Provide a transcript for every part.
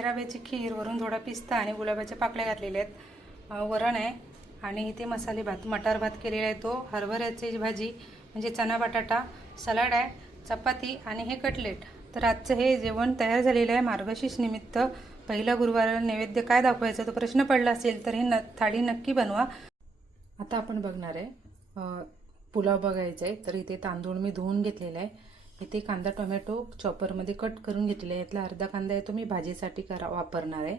रव्याची खीर वरून थोडा पिस्ता आणि गुलाबाच्या पाकळ्या घातलेल्या आहेत. वरण आहे आणि इथे मसाले भात मटार भात केलेला आहे तो हरभऱ्याची भाजी म्हणजे चना बटाटा सलाड आहे चपाती आणि हे कटलेट. तर आजचं हे जेवण तयार झालेलं आहे मार्गशीर्ष निमित्त. पहिला गुरुवाराला नैवेद्य काय दाखवायचा तो प्रश्न पडला असेल तर हे न थाळी नक्की बनवा. आता आपण बघणार आहे पुलाव बघायचा आहे. तर इथे तांदूळ मी धुवून घेतलेला आहे. इथे कांदा टोमॅटो चॉपरमध्ये कट करून घेतलेला आहे यातला अर्धा कांदा आहे तो मी भाजीसाठी करा वापरणार आहे.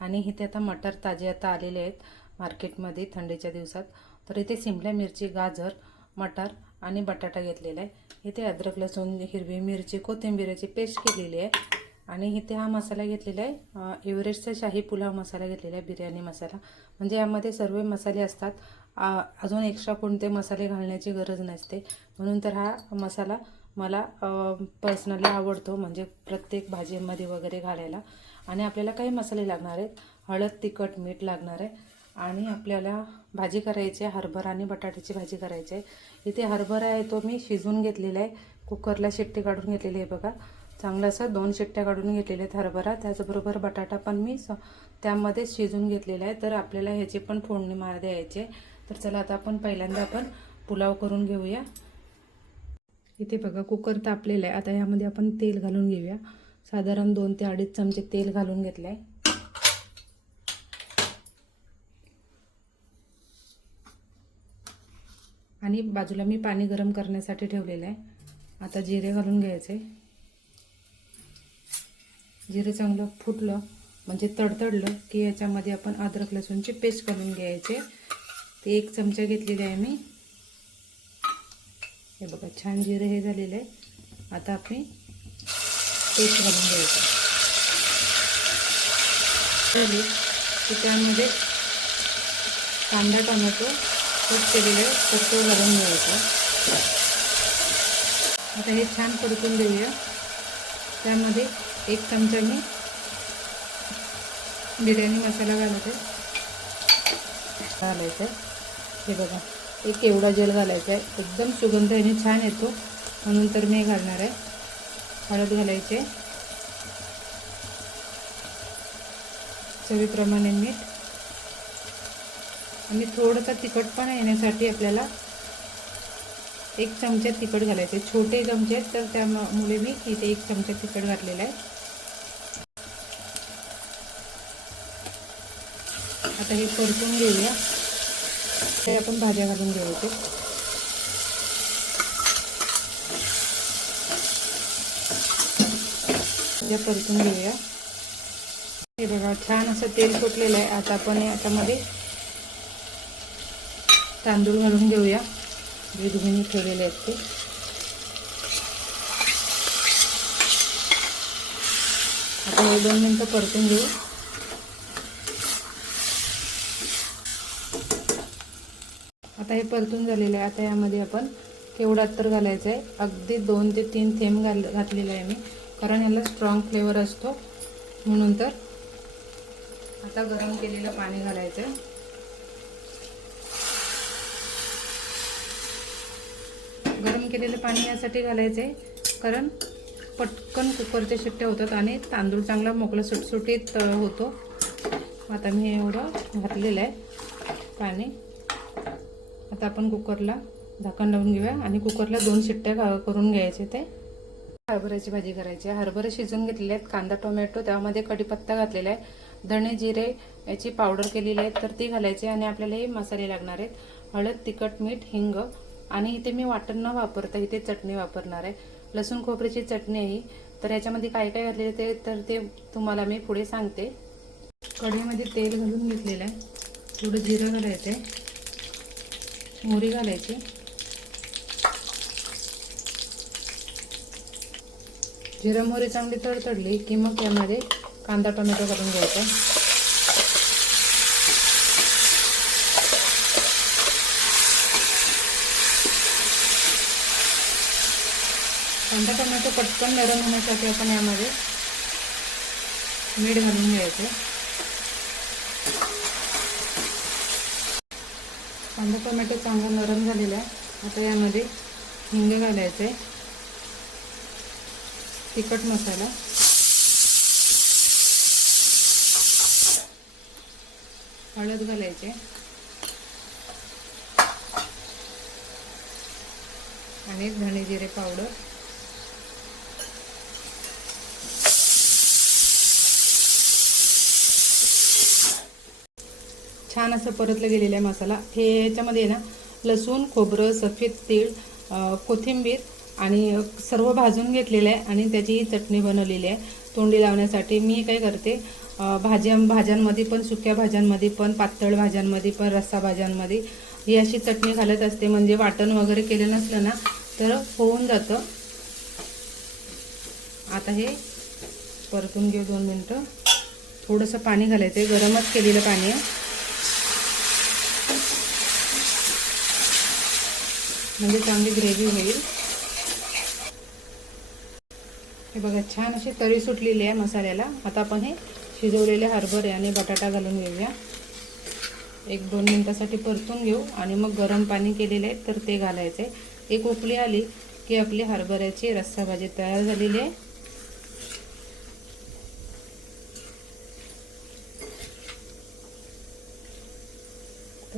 आणि इथे आता मटर ताजे आता आलेले आहेत मार्केटमध्ये थंडीच्या दिवसात. तर इथे शिमला मिरची गाजर मटार आणि बटाटा घेतलेला आहे. इथे अद्रक लसूण हिरवी मिरची कोथिंबिरीची पेस्ट केलेली आहे. आणि इथे हा मसाला घेतलेला आहे. एव्हरेस्टचा शाही पुलाव मसाला घेतलेला आहे बिर्याणी मसाला. म्हणजे यामध्ये सर्व मसाले असतात. अजून एक्स्ट्रा कोणते मसाले घालण्याची गरज नसते. म्हणून तर हा मसाला मला पर्सनली आवडतो म्हणजे प्रत्येक भाजीमध्ये वगैरे घालायला. आणि आपल्याला काही मसाले लागणार आहेत. हळद तिखट मीठ लागणार आहे. आणि आपल्याला भाजी करायची आहे हरभरा आणि बटाट्याची भाजी करायची आहे. इथे हरभरा आहे तो मी शिजवून घेतलेला आहे. कुकरला शिट्टी काढून घेतलेली आहे बघा. चांगलं असं दोन शिट्ट्या काढून घेतलेल्या आहेत हरभरा. त्याचबरोबर बटाटा पण मी स त्यामध्ये शिजून घेतलेला आहे. तर आपल्याला ह्याची पण फोडणी मार द्यायची तर चला आता आपण पहिल्यांदा आपण पुलाव करून घेऊया. इथे बघा कुकर तापलेला आहे. आता ह्यामध्ये आपण तेल घालून घेऊया. साधारण दोन ते अडीच चमचे तेल घालून घेतलं आहे आणि बाजूला मी पाणी गरम करण्यासाठी ठेवलेलं आहे. आता जिरे घालून घ्यायचे. जिरे चांगलं फुटलं म्हणजे तडतडलं की याच्यामध्ये आपण अद्रक लसूणची पेस्ट करून घ्यायचे. ते एक चमचा घेतलेली आहे मी. हे बघा छान जिरे हे झालेलं आहे आता आपण पेस्ट घालून घ्यायचं. की त्यामध्ये कांदा टोमॅटो कट आहे कच्चं घालून घ्यायचं. आता हे छान परतून देऊया त्यामध्ये एक चमचा मी बिर्याणी मसाला घालते. घालायचं. हे बघा. एक एवढा जेल घालायचा आहे. एकदम सुगंध आणि छान येतो. म्हणून तर मी घालणार आहे. हळद घालायचे. चवीप्रमाणे मीठ. आणि थोडंसं तिखटपणा येण्यासाठी आपल्याला एक चमचा तिखट घालायचे छोटे चमचे आहेत तर त्यामुळे मी इथे एक चमचा तिखट घातलेला आहे. आता हे परतून घेऊया. ते आपण भाज्या घालून घ्यायचे भाज्या परतून घेऊया. हे बघा छान असं तेल फुटलेलं आहे. आता आपण याच्यामध्ये तांदूळ घालून घेऊया. जे धुवून ठेवलेले आहेत ते. आता हे दोन मिनटं परतून घेऊ. आता हे परतून झालेलं आहे. आता यामध्ये आपण केवढा तर घालायचं आहे. अगदी दोन ते तीन थेंब घाल घातलेलं आहे मी. कारण ह्याला स्ट्रॉंग फ्लेवर असतो. म्हणून तर आता गरम केलेलं पाणी घालायचं आहे. गरम केलेलं पाणी यासाठी घालायचं आहे. कारण पटकन कुकरच्या शिट्ट्या होतात आणि तांदूळ चांगला मोकळा सुटसुटीत होतो. आता मी एवढं घातलेलं आहे पाणी. आता आपण कुकरला झाकण लावून घेऊया आणि कुकरला दोन शिट्ट्या करून घ्यायचे ते. हरभऱ्याची भाजी करायची आहे. हरभरे शिजून घेतलेले आहेत. कांदा टोमॅटो त्यामध्ये कढीपत्ता घातलेला आहे. धणे जिरे याची पावडर केलेली आहे तर ती घालायची आणि आपल्याला हे मसाले लागणार आहेत. हळद तिखट मीठ हिंग आणि इथे मी वाटण न वापरता इथे चटणी वापरणार आहे. लसूण खोबऱ्याची चटणी आहे तर याच्यामध्ये काय काय घातलेले ते तर ते तुम्हाला मी पुढे सांगते. कढईमध्ये तेल घालून घेतलेलं आहे. थोडं जिरं घालायचं आहे. मोहरी घालायची. जिरं मोहरी चांगली तडतडली की मग यामध्ये कांदा टोमॅटो घालून घ्यायचा. कांदा टोमॅटो पटकन नरम होण्यासाठी आपण यामध्ये मीठ घालून घ्यायचं. कांदा टोमॅटो चांगला नरम झालेला आहे. आता यामध्ये हिंग घालायचं आहे तिखट मसाला. हळद घालायचे आणि धणे जिरे पावडर. छान असं परतलं गेलेलं आहे मसाला. हे याच्यामध्ये आहे ना लसूण खोबरं सफेद तीळ कोथिंबीर आणि सर्व भाजून घेतलेलं आहे आणि त्याची चटणी बनवलेली आहे. तोंडी लावण्यासाठी मी काय करते भाज्या भाज्यांमध्ये पण सुक्या भाज्यांमध्ये पण पातळ भाज्यांमध्ये पण रस्सा भाज्यांमध्ये ही अशी चटणी घालत असते. म्हणजे वाटण वगैरे केलं नसलं ना तर होऊन जातं. आता हे परतून घेऊ दोन मिनटं. थोडंसं पाणी घालायचं आहे गरमच केलेलं पाणी आहे. म्हणजे चांगली ग्रेव्ही होईल. हे बघा छान अशी तरी सुटलेली आहे मसाल्याला. आता आपण हे शिजवलेले हरभरे आणि बटाटा घालून घेऊया. एक दोन मिनटासाठी परतून घेऊ आणि मग गरम पाणी केलेलं आहे तर ते घालायचं आहे. एक उकळी आली की आपली हरभऱ्याची रस्सा भाजी तयार झालेली आहे.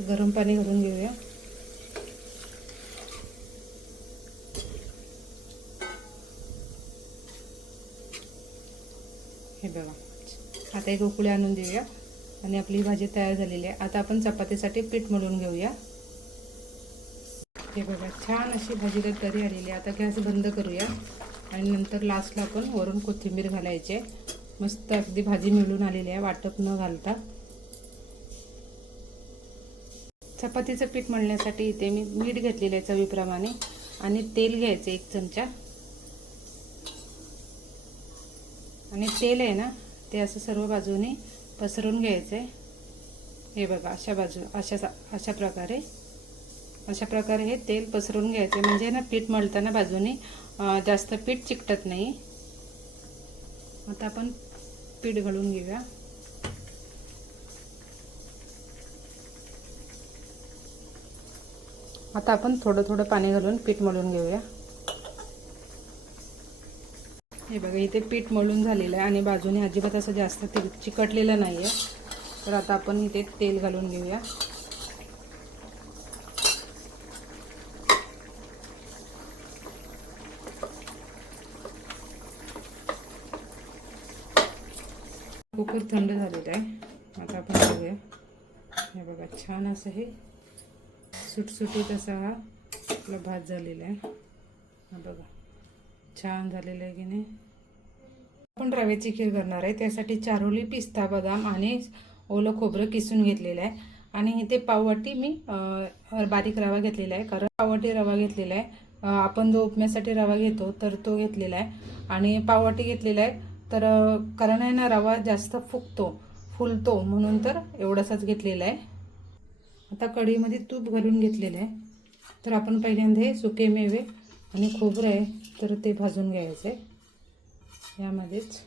गरम पाणी घालून घेऊया. हे बघा. आता एक उकळी आणून देऊया. आणि आपली भाजी तयार झालेली आहे. आता आपण चपातीसाठी पीठ मळून घेऊया. हे बघा छान अशी भाजी तरी आलेली आहे. आता गॅस बंद करूया. आणि नंतर लास्टला आपण वरून कोथिंबीर घालायची आहे. मस्त अगदी भाजी मिळून आलेली आहे. वाटप न घालता. चपातीचं पीठ मळण्यासाठी इथे मी मीठ घेतलेलं आहे चवीप्रमाणे. आणि तेल घ्यायचं एक चमचा. आणि तेल आहे ना ते असं सर्व बाजूने पसरून घ्यायचं आहे हे बघा अशा बाजू अशा अशा प्रकारे. अशा प्रकारे हे तेल पसरून घ्यायचे म्हणजे ना पीठ मळताना बाजूने जास्त पीठ चिकटत नाही. आता आपण पीठ घालून घेऊया. आता आपण थोडं थोडं पाणी घालून पीठ मळून घेऊया. हे बघा इथे पीठ मळून झालेलं आहे आणि बाजूने अजिबात असं जास्त तेल चिकटलेलं नाही आहे तर आता आपण इथे तेल घालून घेऊया. कुकर थंड झालेलं आहे. आता आपण बघूया. हे बघा छान असं हे सुटसुटीत असा हा आपला भात झालेला आहे. हा बघा. छान झालेलं आहे की नाही? आपण रव्याची खीर करणार आहे. त्यासाठी चारोली पिस्ता बदाम आणि ओलं खोबरं किसून घेतलेलं आहे. आणि इथे पाववाटी मी बारीक रवा घेतलेला आहे. कारण पाववाटी रवा घेतलेला आहे. आपण जो उपम्यासाठी रवा घेतो तर तो घेतलेला आहे. आणि पाववाटी घेतलेला आहे तर कारण आहे ना रवा जास्त फुगतो फुलतो म्हणून तर एवढासाच घेतलेला आहे. आता कढीमध्ये तूप घालून घेतलेलं आहे. तर आपण पहिल्यांदा हे सुके मेवे आणि खोबरं आहे तर ते भाजून घ्यायचं. आहे यामध्येच.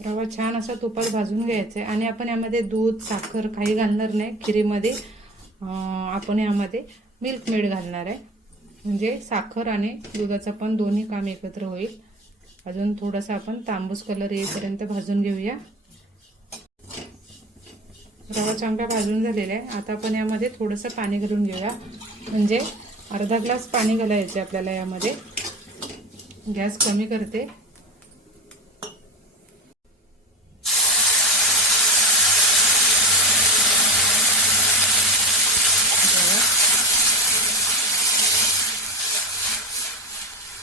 रवा छान असा तुपात भाजून घ्यायचा आहे. आणि आपण यामध्ये दूध साखर काही घालणार नाही. खिरीमध्ये आपण यामध्ये मिल्क मेड घालणार आहे. म्हणजे साखर आणि दुधाचं पण दोन्ही काम एकत्र होईल. अजून थोडासा आपण तांबूस कलर येईपर्यंत भाजून घेऊया. रवा चांगला भाजून झालेला आहे. आता आपण यामध्ये थोडंसं पाणी घालून घेऊया. म्हणजे अर्धा ग्लास पाणी घालायचे आपल्याला यामध्ये. गॅस कमी करते.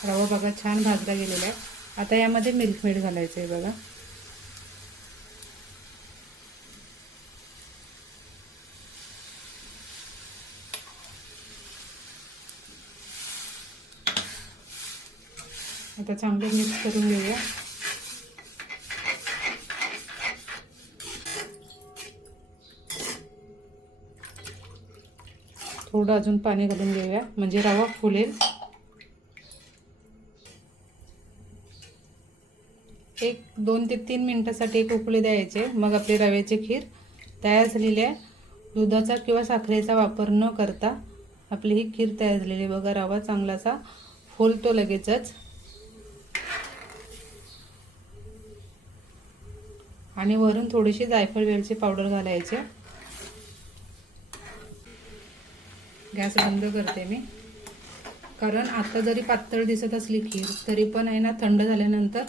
रवा बघा छान भाजला गेलेला आहे. आता यामध्ये मिल्क मेड घालायचं आहे बघा. आता चांगलं मिक्स करून घेऊया. थोडं अजून पाणी घालून घेऊया. म्हणजे रवा फुलेल. एक दोन ते तीन मिनटासाठी एक उकळी द्यायचे. मग आपली रव्याची खीर तयार झालेली आहे. दुधाचा किंवा साखरेचा वापर न करता आपली ही खीर तयार झालेली आहे. बघा रवा चांगलासा फुलतो लगेचच. आणि वरून थोडीशी जायफळ वेलची पावडर घालायची. गॅस बंद करते मी. कारण आता जरी पातळ दिसत असली खीर तरी पण आहे ना थंड झाल्यानंतर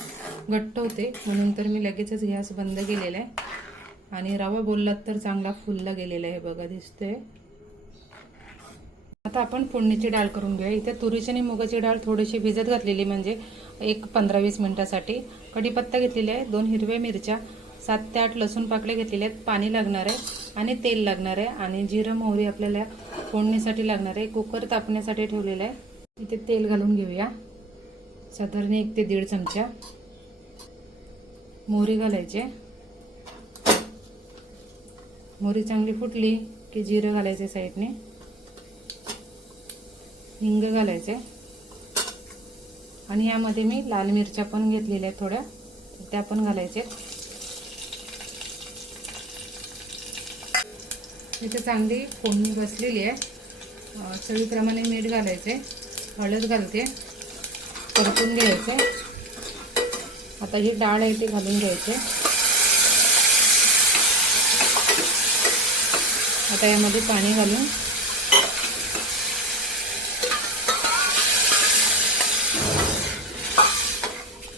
घट्ट होते. म्हणून तर मी लगेचच गॅस बंद केलेला आहे. आणि रवा बोललात तर चांगला फुलला गेलेला आहे बघा दिसतोय. आता आपण फोडणीची डाळ करून घेऊया. इथे तुरीची आणि मुगाची डाळ थोडीशी भिजत घातलेली म्हणजे एक पंधरा वीस मिनटासाठी. कढीपत्ता घेतलेला आहे दोन हिरव्या मिरच्या सात ते आठ लसूण पाकळे घेतलेले आहेत. पाणी लागणार आहे आणि तेल लागणार आहे. आणि जिरं मोहरी आपल्याला फोडणीसाठी लागणार आहे. कुकर तापण्यासाठी ठेवलेलं आहे. इथे तेल घालून घेऊया. साधारण एक ते दीड चमचा. मोहरी घालायचे. मोहरी चांगली फुटली की जिरं घालायचे साईडने. हिंग घालायचे. आणि यामध्ये मी लाल मिरच्या पण घेतलेल्या आहेत थोड्या. त्या पण घालायच्या इथे चांगली फोडणी बसलेली आहे. चवीप्रमाणे मीठ घालायचे. हळद घालते. परतून घ्यायचे. आता ही डाळ आहे ती घालून घ्यायचे. आता यामध्ये पाणी घालून.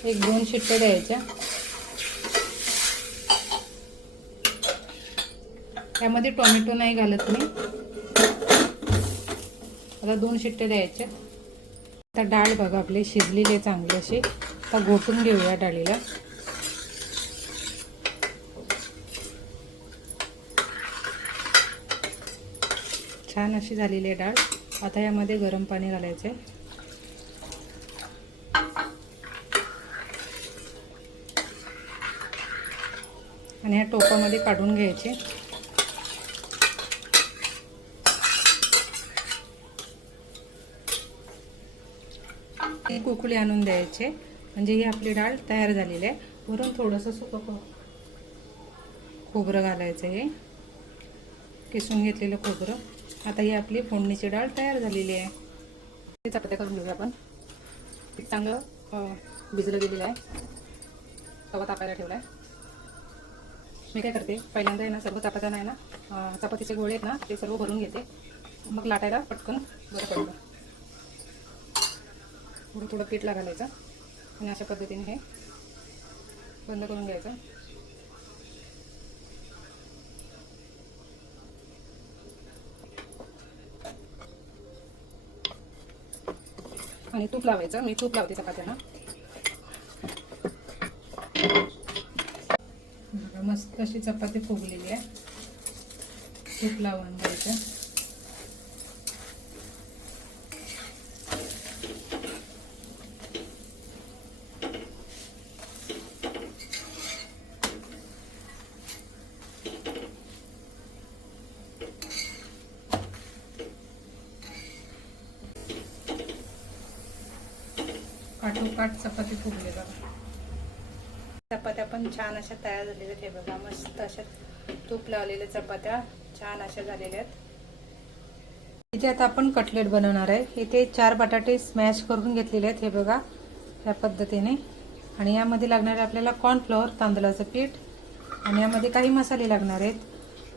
एक दोन शिट्ट्या द्यायच्या. त्यामध्ये टोमॅटो नाही घालत मी. आता दोन शिट्टे द्यायच्या. आता डाळ बघा आपली शिजलेली आहे चांगली अशी आता घोटून घेऊया डाळीला. छान अशी झालेली आहे डाळ. आता यामध्ये गरम पाणी घालायचं आहे आणि ह्या टोपामध्ये काढून घ्यायचे. एक आणून द्यायचे. म्हणजे ही आपली डाळ तयार झालेली आहे. वरून थोडंसं सुकं खो- खोबरं घालायचं हे किसून घेतलेलं खोबरं. आता ही आपली फोडणीची डाळ तयार झालेली आहे. ते चपात्या करून घेऊया आपण. पीठ चांगलं भिजलं गेलेलं आहे. तवा तापायला ठेवला आहे मी काय करते पहिल्यांदा आहे ना सर्व चपात्या नाही ना चपातीचे गोळे आहेत ना ते सर्व भरून घेते. मग लाटायला पटकन बरं पडलं. थोडं थोडं पीठ घालायचं आणि अशा पद्धतीने हे बंद करून घ्यायचं. आणि तूप लावायचं. मी तूप लावते चपात्यांना. मस्त अशी चपाती फुगलेली आहे. तूप लावून घ्यायचं काठोकाठ चपाती फुगले बघा चपात्या पण छान अशा तयार झालेल्या आहेत. हे बघा मस्त अशा तूप लावलेल्या चपात्या छान अशा झालेल्या आहेत. इथे आता आपण कटलेट बनवणार आहे. इथे चार बटाटे स्मॅश करून घेतलेले आहेत हे बघा ह्या पद्धतीने. आणि यामध्ये लागणार आहे आपल्याला कॉर्नफ्लॉवर तांदळाचं पीठ. आणि यामध्ये काही मसाले लागणार आहेत.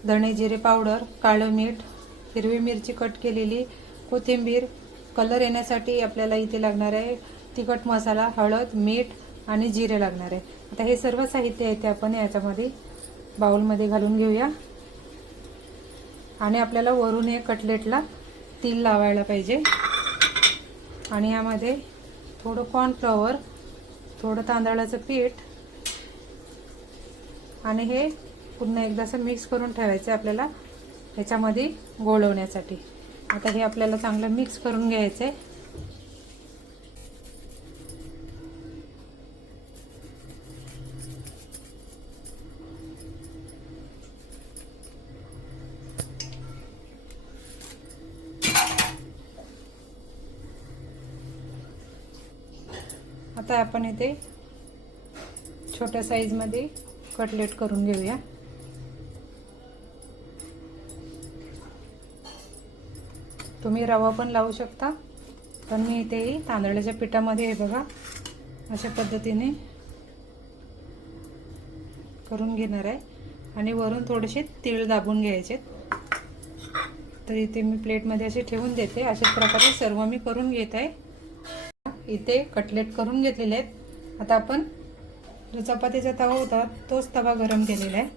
धणे जिरे पावडर काळं मीठ हिरवी मिरची कट केलेली कोथिंबीर. कलर येण्यासाठी आपल्याला इथे लागणार आहे तिखट मसाला हळद मीठ आणि जिरे लागणार आहे. आता हे सर्व साहित्य आहे ते आपण याच्यामध्ये बाउलमध्ये घालून घेऊया. आणि आपल्याला वरून हे कटलेटला तेल लावायला पाहिजे. आणि यामध्ये थोडं कॉर्नफ्लॉवर थोडं तांदळाचं पीठ आणि हे पुन्हा एकदा असं मिक्स करून ठेवायचं आपल्याला ह्याच्यामध्ये गोळवण्यासाठी. आता हे आपल्याला चांगलं मिक्स करून घ्यायचं आहे आता आपण इथे छोट्या साईजमध्ये कटलेट करून घेऊया. तुम्ही रवा पण लावू शकता पण मी इथे तांदळाच्या पिठामध्ये हे बघा अशा पद्धतीने करून घेणार आहे. आणि वरून थोडेसे तीळ दाबून घ्यायचे तर इथे मी प्लेटमध्ये असे ठेवून देते. अशाच प्रकारे सर्व मी करून घेत आहे. इथे कटलेट करून घेतलेले आहेत. आता आपण जो चपातीचा तवा होता तोच तवा गरम केलेला आहे.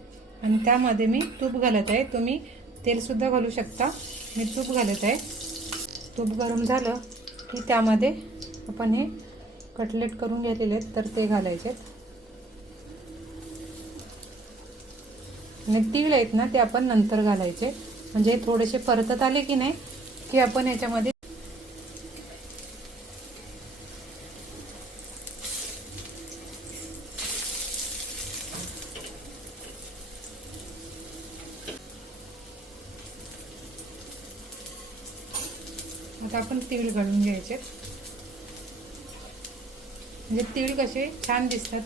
आणि त्यामध्ये मी तूप घालत आहे. तुम्ही तेलसुद्धा घालू शकता. मी तूप घालत आहे. तूप गरम झालं की त्यामध्ये आपण हे कटलेट करून घेतलेले आहेत. तर ते घालायचे आणि तीळ आहेत ना ते आपण नंतर घालायचे. म्हणजे थोडेसे परतत आले की नाही की आपण याच्यामध्ये आता आपण तीळ घालून घ्यायचे. म्हणजे तीळ कसे छान दिसतात.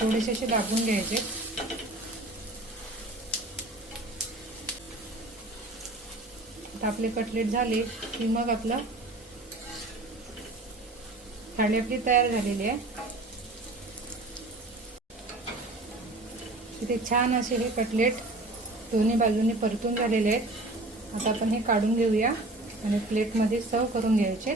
थोडेसे असे दाबून घ्यायचे. आता आपले कटलेट झाले की मग आपलं थाळी आपली तयार झालेली आहे. इथे छान असे हे कटलेट दोन्ही बाजूंनी परतून झालेले आहेत. आता आपण हे काढून घेऊया आणि प्लेटमध्ये सर्व करून घ्यायचे.